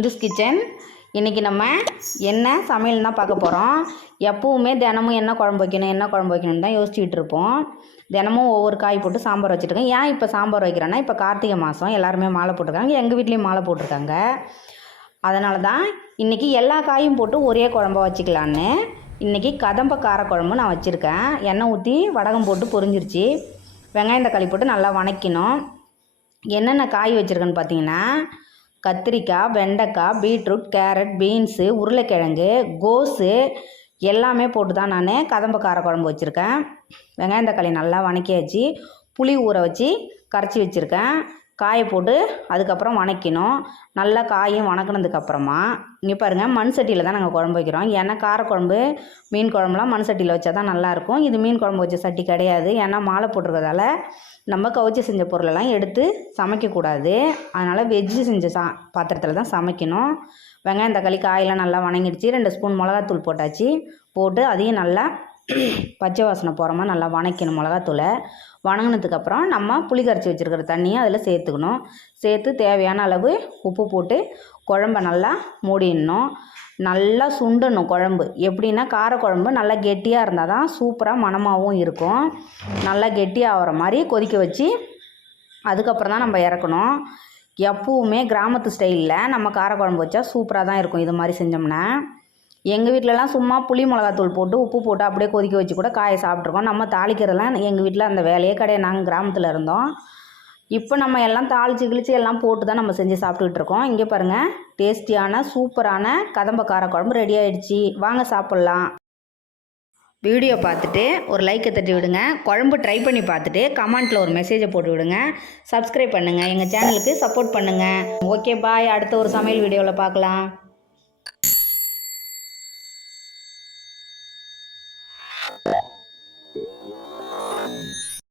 Hindus kitchen. இன்றைக்கி நம்ம என்ன சமையல் தான் பார்க்க போகிறோம். எப்போவுமே தினமும் என்ன குழம்பு வைக்கணும்னு தான் யோசிச்சுக்கிட்டு இருப்போம். தினமும் ஒவ்வொரு காய் போட்டு சாம்பார் வச்சுருக்கேன். ஏன் இப்போ சாம்பார் வைக்கிறேன்னா, இப்போ கார்த்திகை மாதம் எல்லாருமே மாலை போட்டிருக்காங்க. எங்கள் வீட்லேயும் மாலை போட்டிருக்காங்க. அதனால தான் இன்றைக்கி எல்லா காயும் போட்டு ஒரே குழம்பா வச்சுக்கலான்னு இன்றைக்கி கதம்ப காரக்குழம்பு நான் வச்சுருக்கேன். எண்ணெய் ஊற்றி வடகம் போட்டு பொரிஞ்சிருச்சு. வெங்காயம் தக்காளி போட்டு நல்லா வணக்கணும். என்னென்ன காய் வச்சுருக்கேன்னு பார்த்தீங்கன்னா, கத்திரிக்காய், வெண்டைக்காய், பீட்ரூட், கேரட், பீன்ஸு, உருளைக்கிழங்கு, கோஸு எல்லாமே போட்டு தான் நான் கதம்ப காரக்குழம்பு வச்சுருக்கேன். வெங்காயம் தக்காளி நல்லா வணக்கியாச்சு. புளி ஊற வச்சு கரைச்சி வச்சுருக்கேன். காயை போட்டு அதுக்கப்புறம் வணக்கணும். நல்லா காயும் வணக்கினதுக்கப்புறமா இங்கே பாருங்கள், மண் சட்டியில் தான் நாங்கள் குழம்பு வைக்கிறோம். ஏன்னா காரக்குழம்பு மீன் குழம்புலாம் மண் சட்டியில் வச்சா தான் நல்லாயிருக்கும். இது மீன் குழம்பு வச்ச சட்டி கிடையாது. ஏன்னா மாலை போட்டிருக்கிறதால நம்ம கவுச்சி செஞ்ச பொருளெல்லாம் எடுத்து சமைக்கக்கூடாது. அதனால் வெஜ்ஜு செஞ்ச பாத்திரத்தில் தான் சமைக்கணும். வெங்காயம் தக்காளி காயெல்லாம் நல்லா வணங்கிடுச்சு. 2 ஸ்பூன் மிளகாத்தூள் போட்டாச்சு. போட்டு அதையும் நல்லா பச்சை வாசனை போகிறோமா நல்லா வணக்கணும். மிளகாத்தூளை வணங்கினதுக்கப்புறம் நம்ம புளி கரைச்சி வச்சுருக்கிற தண்ணியை அதில் சேர்த்துக்கணும். சேர்த்து தேவையான அளவு உப்பு போட்டு குழம்ப நல்லா மூடிடணும். நல்லா சுண்டணும் குழம்பு. எப்படின்னா, காரக்குழம்பு நல்லா கெட்டியாக இருந்தால் தான் சூப்பராக மணமாகவும் இருக்கும். நல்லா கெட்டியாகிற மாதிரி கொதிக்க வச்சு அதுக்கப்புறம் தான் நம்ம இறக்கணும். எப்பவுமே கிராமத்து ஸ்டைலில் நம்ம காரக்குழம்பு வச்சா சூப்பராக தான் இருக்கும். இது மாதிரி செஞ்சோம்னா, எங்கள் வீட்டிலலாம் சும்மா புளி மிளகாத்தூள் போட்டு உப்பு போட்டு அப்படியே கொதிக்க வச்சு கூட காயை சாப்பிட்ருக்கோம். நம்ம தாளிக்கிறதெல்லாம் எங்கள் வீட்டில் அந்த வேலையே கிடையாது. நாங்கள் கிராமத்தில் இருந்தோம். இப்போ நம்ம எல்லாம் தாளித்து கிழிச்சு எல்லாம் போட்டு தான் நம்ம செஞ்சு சாப்பிட்டுக்கிட்டு இருக்கோம். இங்கே பாருங்கள், டேஸ்டியான சூப்பரான கதம்ப காரக்குழம்பு ரெடி ஆகிடுச்சி. வாங்க சாப்பிட்லாம். வீடியோ பார்த்துட்டு ஒரு லைக்கை தட்டி விடுங்க. குழம்பு ட்ரை பண்ணி பார்த்துட்டு கமெண்ட்டில் ஒரு மெசேஜை போட்டு விடுங்க. சப்ஸ்கிரைப் பண்ணுங்கள். எங்கள் சேனலுக்கு சப்போர்ட் பண்ணுங்கள். ஓகே, பாய். அடுத்த ஒரு சமையல் வீடியோவில் பார்க்கலாம்.